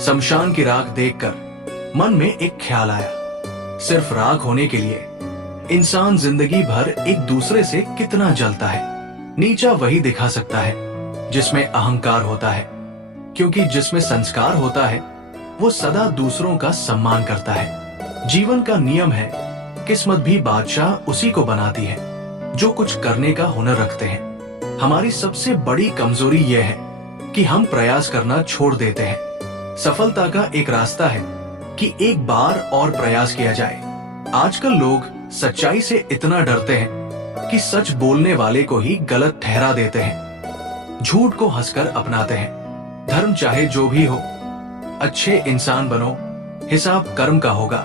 शमशान की राख देखकर मन में एक ख्याल आया, सिर्फ राख होने के लिए इंसान जिंदगी भर एक दूसरे से कितना जलता है। नीचा वही दिखा सकता है जिसमें अहंकार होता है, क्योंकि जिसमें संस्कार होता है वो सदा दूसरों का सम्मान करता है। जीवन का नियम है, किस्मत भी बादशाह उसी को बनाती है जो कुछ करने का हुनर रखते हैं। हमारी सबसे बड़ी कमजोरी यह है कि हम प्रयास करना छोड़ देते हैं। सफलता का एक रास्ता है कि एक बार और प्रयास किया जाए। आजकल लोग सच्चाई से इतना डरते हैं कि सच बोलने वाले को ही गलत ठहरा देते हैं, झूठ को हंसकर अपनाते हैं। धर्म चाहे जो भी हो, अच्छे इंसान बनो, हिसाब कर्म का होगा,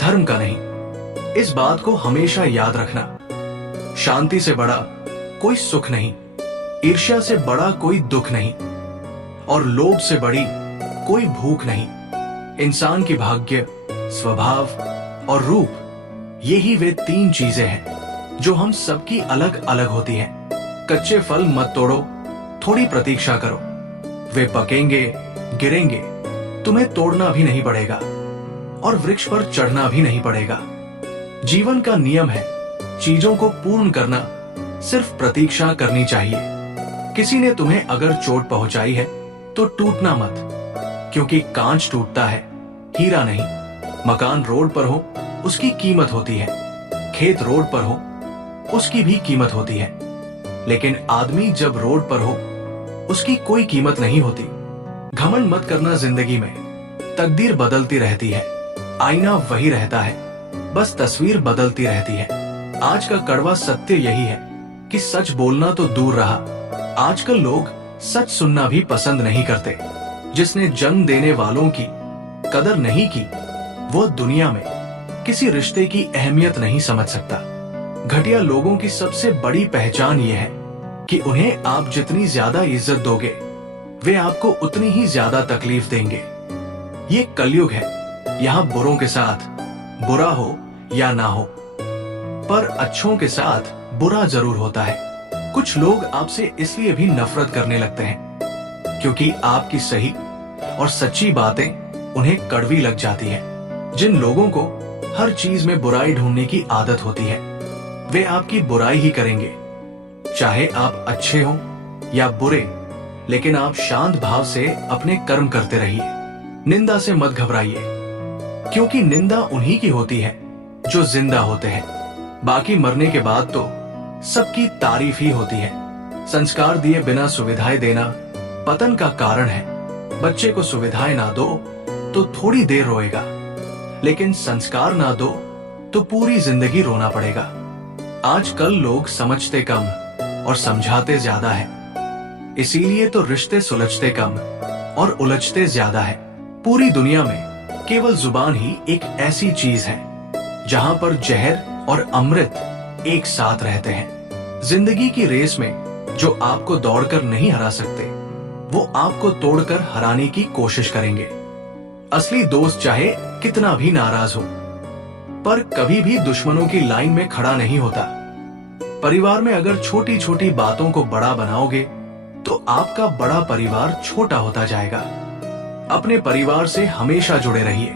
धर्म का नहीं। इस बात को हमेशा याद रखना। शांति से बड़ा कोई सुख नहीं, ईर्ष्या से बड़ा कोई दुख नहीं, और लोभ से बड़ी कोई भूख नहीं। इंसान की भाग्य, स्वभाव और रूप, यही वे तीन चीजें हैं जो हम सबकी अलग अलग होती हैं। कच्चे फल मत तोड़ो, थोड़ी प्रतीक्षा करो, वे पकेंगे, गिरेंगे, तुम्हें तोड़ना भी नहीं पड़ेगा और वृक्ष पर चढ़ना भी नहीं पड़ेगा। जीवन का नियम है, चीजों को पूर्ण करना, सिर्फ प्रतीक्षा करनी चाहिए। किसी ने तुम्हें अगर चोट पहुंचाई है तो टूटना मत, क्योंकि कांच टूटता है, हीरा नहीं। मकान रोड पर हो उसकी कीमत होती है, खेत रोड पर हो उसकी भी कीमत होती है, लेकिन आदमी जब रोड पर हो उसकी कोई कीमत नहीं होती। घमंड मत करना जिंदगी में, तकदीर बदलती रहती है, आईना वही रहता है, बस तस्वीर बदलती रहती है। आज का कड़वा सत्य यही है कि सच बोलना तो दूर रहा, आजकल लोग सच सुनना भी पसंद नहीं करते। जिसने जन्म देने वालों की कदर नहीं की, वो दुनिया में किसी रिश्ते की अहमियत नहीं समझ सकता। घटिया लोगों की सबसे बड़ी पहचान यह है कि उन्हें आप जितनी ज्यादा इज्जत दोगे, वे आपको उतनी ही ज्यादा तकलीफ देंगे। ये कलयुग है, यहाँ बुरों के साथ बुरा हो या ना हो, पर अच्छों के साथ बुरा जरूर होता है। कुछ लोग आपसे इसलिए भी नफरत करने लगते हैं क्योंकि आपकी सही और सच्ची बातें उन्हें कड़वी लग जाती है। जिन लोगों को हर चीज में बुराई ढूंढने की आदत होती है, वे आपकी बुराई ही करेंगे, चाहे आप अच्छे हो या बुरे। लेकिन आप शांत भाव से अपने कर्म करते रहिए। निंदा से मत घबराइए, क्योंकि निंदा उन्हीं की होती है जो जिंदा होते हैं। बाकी मरने के बाद तो सबकी तारीफ ही होती है। संस्कार दिए बिना सुविधाएं देना पतन का कारण है। बच्चे को सुविधाएं ना दो तो थोड़ी देर रोएगा, लेकिन संस्कार ना दो तो पूरी जिंदगी रोना पड़ेगा। आजकल लोग समझते कम और समझाते ज्यादा है, इसीलिए तो रिश्ते सुलझते कम और उलझते ज्यादा है। पूरी दुनिया में केवल जुबान ही एक ऐसी चीज है जहां पर जहर और अमृत एक साथ रहते हैं। जिंदगी की रेस में जो आपको दौड़कर नहीं हरा सकते, वो आपको तोड़कर हराने की कोशिश करेंगे। असली दोस्त चाहे कितना भी नाराज हो, पर कभी भी दुश्मनों की लाइन में खड़ा नहीं होता। परिवार में अगर छोटी छोटी बातों को बड़ा बनाओगे तो आपका बड़ा परिवार छोटा होता जाएगा। अपने परिवार से हमेशा जुड़े रहिए,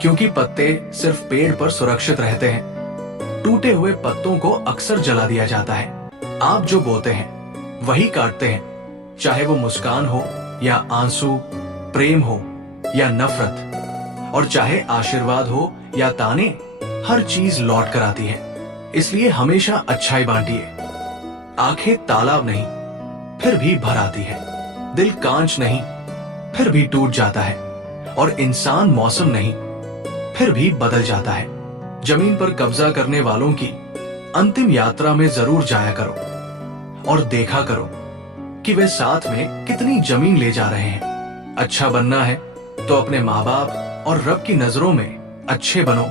क्योंकि पत्ते सिर्फ पेड़ पर सुरक्षित रहते हैं, टूटे हुए पत्तों को अक्सर जला दिया जाता है। आप जो बोते हैं वही काटते हैं, चाहे वो मुस्कान हो या आंसू, प्रेम हो या नफरत, और चाहे आशीर्वाद हो या ताने, हर चीज लौट कर आती है। इसलिए हमेशा अच्छाई बांटिए। आंखें तालाब नहीं फिर भी भर आती है, दिल कांच नहीं फिर भी टूट जाता है, और इंसान मौसम नहीं फिर भी बदल जाता है। जमीन पर कब्जा करने वालों की अंतिम यात्रा में जरूर जाया करो और देखा करो कि वे साथ में कितनी जमीन ले जा रहे हैं। अच्छा बनना है तो अपने माँ बाप और रब की नजरों में अच्छे बनो।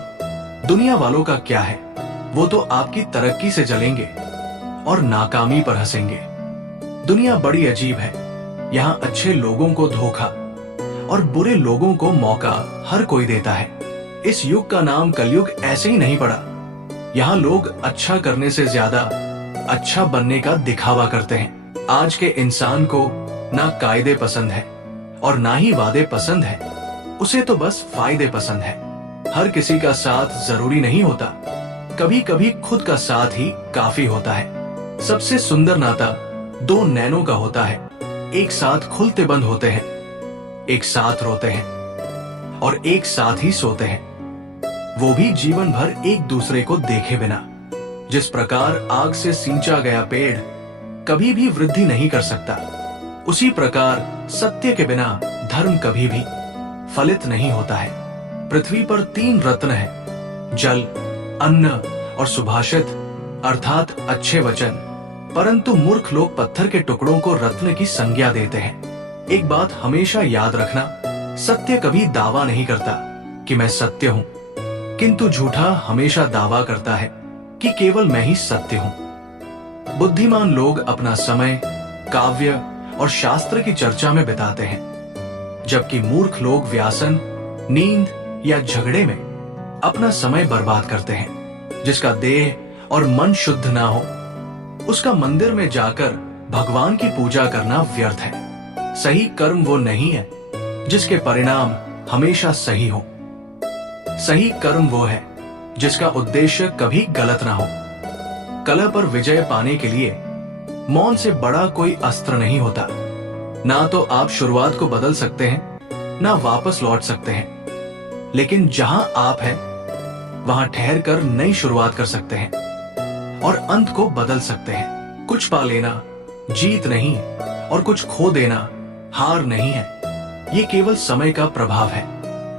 दुनिया वालों का क्या है, वो तो आपकी तरक्की से जलेंगे और नाकामी पर हंसेंगे। दुनिया बड़ी अजीब है, यहाँ अच्छे लोगों को धोखा और बुरे लोगों को मौका हर कोई देता है। इस युग का नाम कलयुग ऐसे ही नहीं पड़ा। यहाँ लोग अच्छा करने से ज्यादा अच्छा बनने का दिखावा करते हैं। आज के इंसान को ना कायदे पसंद है और ना ही वादे पसंद है, उसे तो बस फायदे पसंद है। हर किसी का साथ जरूरी नहीं होता, कभी कभी खुद का साथ ही काफी होता है। सबसे सुंदर नाता दो नैनों का होता है, एक साथ खुलते बंद होते हैं, एक साथ रोते हैं और एक साथ ही सोते हैं, वो भी जीवन भर एक दूसरे को देखे बिना। जिस प्रकार आग से सींचा गया पेड़ कभी भी वृद्धि नहीं कर सकता, उसी प्रकार सत्य के बिना धर्म कभी भी फलित नहीं होता है। पृथ्वी पर 3 रत्न हैं, जल, अन्न और सुभाषित अर्थात अच्छे वचन, परंतु मूर्ख लोग पत्थर के टुकड़ों को रत्न की संज्ञा देते हैं। एक बात हमेशा याद रखना, सत्य कभी दावा नहीं करता कि मैं सत्य हूं, किंतु झूठा हमेशा दावा करता है कि केवल मैं ही सत्य हूं। बुद्धिमान लोग अपना समय काव्य और शास्त्र की चर्चा में बिताते हैं, जबकि मूर्ख लोग व्यसन, नींद या झगड़े में अपना समय बर्बाद करते हैं। जिसका देह और मन शुद्ध ना हो, उसका मंदिर में जाकर भगवान की पूजा करना व्यर्थ है। सही कर्म वो नहीं है जिसके परिणाम हमेशा सही हो। सही कर्म वो है जिसका उद्देश्य कभी गलत ना हो। कलह पर विजय पाने के लिए मौन से बड़ा कोई अस्त्र नहीं होता। ना तो आप शुरुआत को बदल सकते हैं, ना वापस लौट सकते हैं, लेकिन जहां आप हैं वहां ठहर कर नई शुरुआत कर सकते हैं और अंत को बदल सकते हैं। कुछ पा लेना जीत नहीं है और कुछ खो देना हार नहीं है। ये केवल समय का प्रभाव है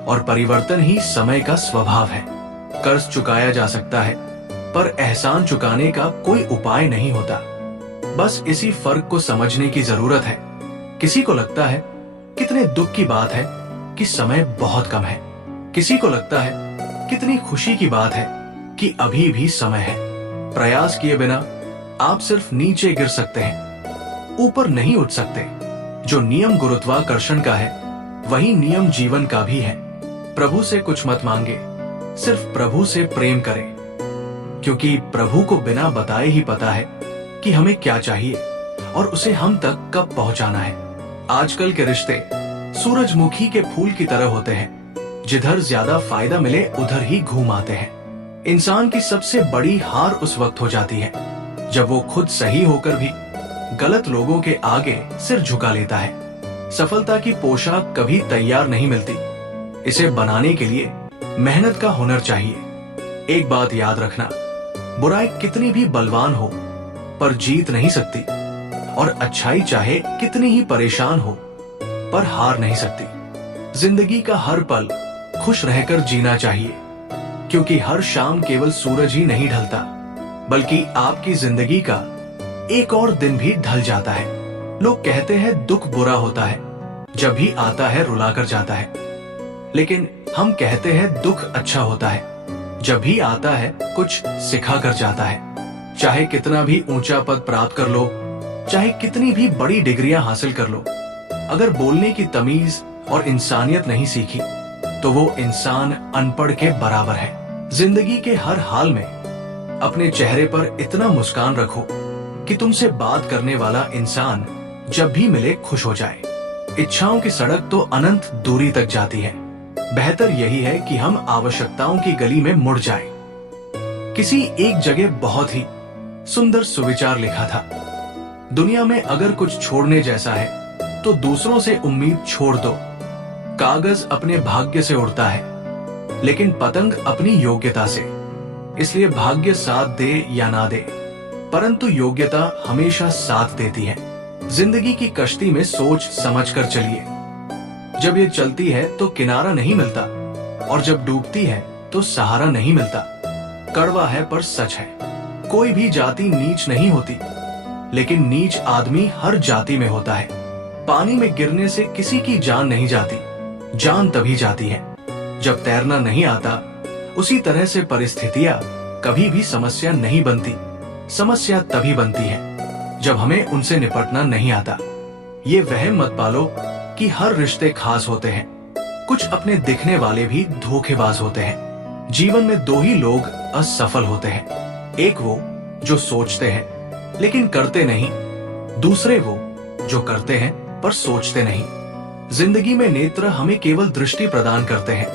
और परिवर्तन ही समय का स्वभाव है। कर्ज चुकाया जा सकता है, पर एहसान चुकाने का कोई उपाय नहीं होता। बस इसी फर्क को समझने की जरूरत है। किसी को लगता है कितने दुख की बात है कि समय बहुत कम है, किसी को लगता है कितनी खुशी की बात है कि अभी भी समय है। प्रयास किए बिना आप सिर्फ नीचे गिर सकते हैं, ऊपर नहीं उठ सकते। जो नियम गुरुत्वाकर्षण का है, वही नियम जीवन का भी है। प्रभु से कुछ मत मांगे, सिर्फ प्रभु से प्रेम करें, क्योंकि प्रभु को बिना बताए ही पता है कि हमें क्या चाहिए और उसे हम तक कब पहुंचाना है। आजकल के रिश्ते सूरजमुखी के फूल की तरह होते हैं, जिधर ज्यादा फायदा मिले उधर ही घूम आते हैं। इंसान की सबसे बड़ी हार उस वक्त हो जाती है जब वो खुद सही होकर भी गलत लोगों के आगे सिर झुका लेता है। सफलता की पोशाक कभी तैयार नहीं मिलती, इसे बनाने के लिए मेहनत का हुनर चाहिए। एक बात याद रखना, बुराई कितनी भी बलवान हो पर जीत नहीं सकती, और अच्छाई चाहे कितनी ही परेशान हो पर हार नहीं सकती। जिंदगी का हर पल खुश रहकर जीना चाहिए, क्योंकि हर शाम केवल सूरज ही नहीं ढलता, बल्कि आपकी जिंदगी का एक और दिन भी ढल जाता है। लोग कहते हैं दुख बुरा होता है, जब भी आता है रुलाकर जाता है, लेकिन हम कहते हैं दुख अच्छा होता है, जब भी आता है कुछ सिखा कर जाता है। चाहे कितना भी ऊंचा पद प्राप्त कर लो, चाहे कितनी भी बड़ी डिग्रियां हासिल कर लो, अगर बोलने की तमीज और इंसानियत नहीं सीखी तो वो इंसान अनपढ़ के बराबर है। जिंदगी के हर हाल में अपने चेहरे पर इतना मुस्कान रखो कि तुमसे बात करने वाला इंसान जब भी मिले खुश हो जाए। इच्छाओं की सड़क तो अनंत दूरी तक जाती है, बेहतर यही है कि हम आवश्यकताओं की गली में मुड़ जाएं। किसी एक जगह बहुत ही सुंदर सुविचार लिखा था, दुनिया में अगर कुछ छोड़ने जैसा है तो दूसरों से उम्मीद छोड़ दो। कागज अपने भाग्य से उड़ता है, लेकिन पतंग अपनी योग्यता से। इसलिए भाग्य साथ दे या ना दे, परंतु योग्यता हमेशा साथ देती है। जिंदगी की कश्ती में सोच समझकर चलिए। जब ये चलती है तो किनारा नहीं मिलता, और जब डूबती है तो सहारा नहीं मिलता। कड़वा है पर सच है, कोई भी जाति नीच नहीं होती, लेकिन नीच आदमी हर जाति में होता है। पानी में गिरने से किसी की जान नहीं जाती, जान तभी जाती है जब तैरना नहीं आता। उसी तरह से परिस्थितियां कभी भी समस्या नहीं बनती, समस्या तभी बनती है जब हमें उनसे निपटना नहीं आता। ये वहम मत पालो कि हर रिश्ते खास होते हैं, कुछ अपने दिखने वाले भी धोखेबाज होते हैं। जीवन में दो ही लोग असफल होते हैं, एक वो जो सोचते हैं लेकिन करते नहीं, दूसरे वो जो करते हैं पर सोचते नहीं। जिंदगी में नेत्र हमें केवल दृष्टि प्रदान करते हैं,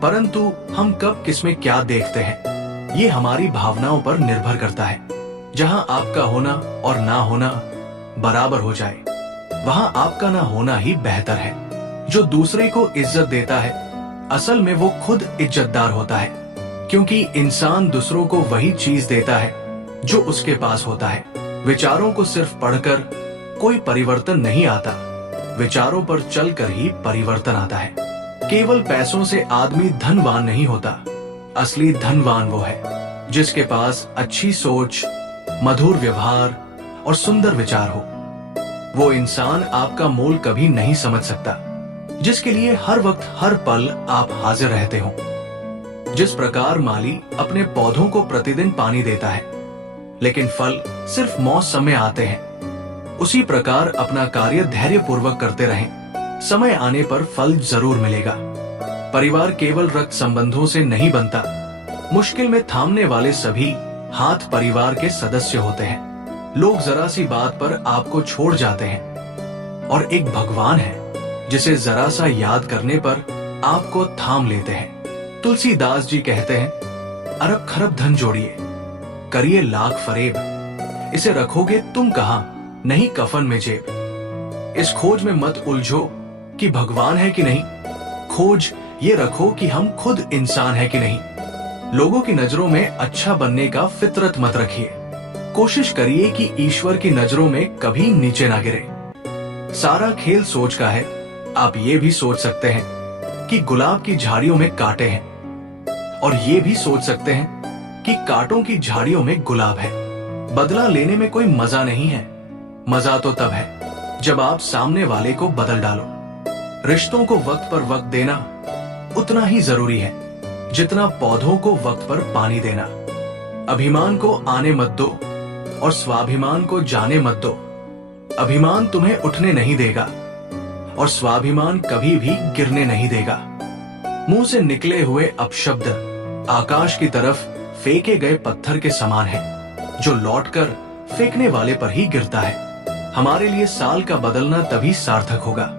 परंतु हम कब किसमें क्या देखते हैं ये हमारी भावनाओं पर निर्भर करता है। जहां आपका होना और ना होना बराबर हो जाए, वहां आपका ना होना ही बेहतर है। जो दूसरे को इज्जत देता है, असल में वो खुद इज्जतदार होता है, क्योंकि इंसान दूसरों को वही चीज देता है जो उसके पास होता है। विचारों को सिर्फ पढ़कर कोई परिवर्तन नहीं आता, विचारों पर चलकर ही परिवर्तन आता है। केवल पैसों से आदमी धनवान नहीं होता, असली धनवान वो है जिसके पास अच्छी सोच, मधुर व्यवहार और सुंदर विचार हो। वो इंसान आपका मोल कभी नहीं समझ सकता, जिसके लिए हर वक्त हर पल आप हाजिर रहते हो। जिस प्रकार माली अपने पौधों को प्रतिदिन पानी देता है, लेकिन फल सिर्फ मौसम में आते हैं, उसी प्रकार अपना कार्य धैर्यपूर्वक करते रहें। समय आने पर फल जरूर मिलेगा। परिवार केवल रक्त संबंधों से नहीं बनता, मुश्किल में थामने वाले सभी हाथ परिवार के सदस्य होते हैं। लोग जरा सी बात पर आपको छोड़ जाते हैं, और एक भगवान है जिसे जरा सा याद करने पर आपको थाम लेते हैं। तुलसीदास जी कहते हैं, अरब खरब धन जोड़िए, करिए लाख फरेब, इसे रखोगे तुम कहां, नहीं कफन में जेब। इस खोज में मत उलझो कि भगवान है कि नहीं, खोज ये रखो कि हम खुद इंसान है कि नहीं। लोगों की नजरों में अच्छा बनने का फितरत मत रखिए, कोशिश करिए कि ईश्वर की नजरों में कभी नीचे ना गिरे। सारा खेल सोच का है। आप ये भी सोच सकते हैं कि गुलाब की झाड़ियों में कांटे हैं, और ये भी सोच सकते हैं कि कांटों की झाड़ियों में गुलाब है। बदला लेने में कोई मजा नहीं है, मजा तो तब है जब आप सामने वाले को बदल डालो। रिश्तों को वक्त पर वक्त देना उतना ही जरूरी है जितना पौधों को वक्त पर पानी देना। अभिमान को आने मत दो और स्वाभिमान को जाने मत दो। अभिमान तुम्हें उठने नहीं देगा और स्वाभिमान कभी भी गिरने नहीं देगा। मुंह से निकले हुए अपशब्द आकाश की तरफ फेंके गए पत्थर के समान है, जो लौटकर फेंकने वाले पर ही गिरता है। हमारे लिए साल का बदलना तभी सार्थक होगा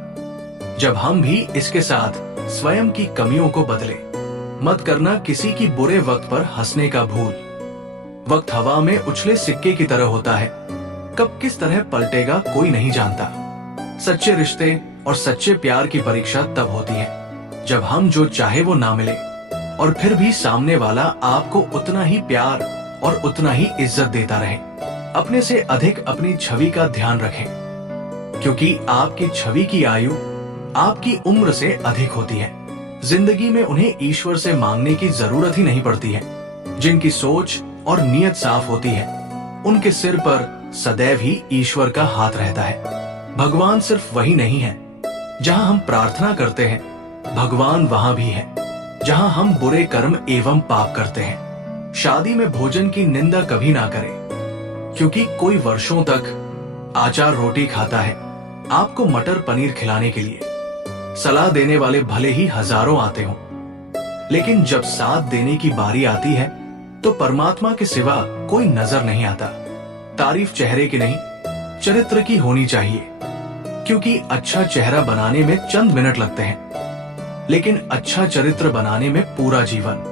जब हम भी इसके साथ स्वयं की कमियों को बदले। मत करना किसी की बुरे वक्त पर हंसने का भूल। वक्त हवा में उछले सिक्के की तरह होता है, कब किस तरह पलटेगा कोई नहीं जानता। सच्चे रिश्ते और सच्चे प्यार की परीक्षा तब होती है जब हम जो चाहे वो ना मिले, और फिर भी सामने वाला आपको उतना ही प्यार और उतना ही इज्जत देता रहे। अपने से अधिक अपनी छवि का ध्यान रखें, क्योंकि आपकी छवि की आयु आपकी उम्र से अधिक होती है। जिंदगी में उन्हें ईश्वर से मांगने की जरूरत ही नहीं पड़ती है। जिनकी सोच और नीयत साफ होती है, उनके सिर पर सदैव ही ईश्वर का हाथ रहता है। भगवान सिर्फ वही नहीं है जहां हम प्रार्थना करते हैं, भगवान वहां भी है जहां हम बुरे कर्म एवं पाप करते हैं। शादी में भोजन की निंदा कभी ना करें, क्योंकि कोई वर्षों तक आचार रोटी खाता है आपको मटर पनीर खिलाने के लिए। सलाह देने वाले भले ही हजारों आते हों, लेकिन जब साथ देने की बारी आती है तो परमात्मा के सिवा कोई नजर नहीं आता। तारीफ चेहरे की नहीं, चरित्र की होनी चाहिए, क्योंकि अच्छा चेहरा बनाने में चंद मिनट लगते हैं, लेकिन अच्छा चरित्र बनाने में पूरा जीवन।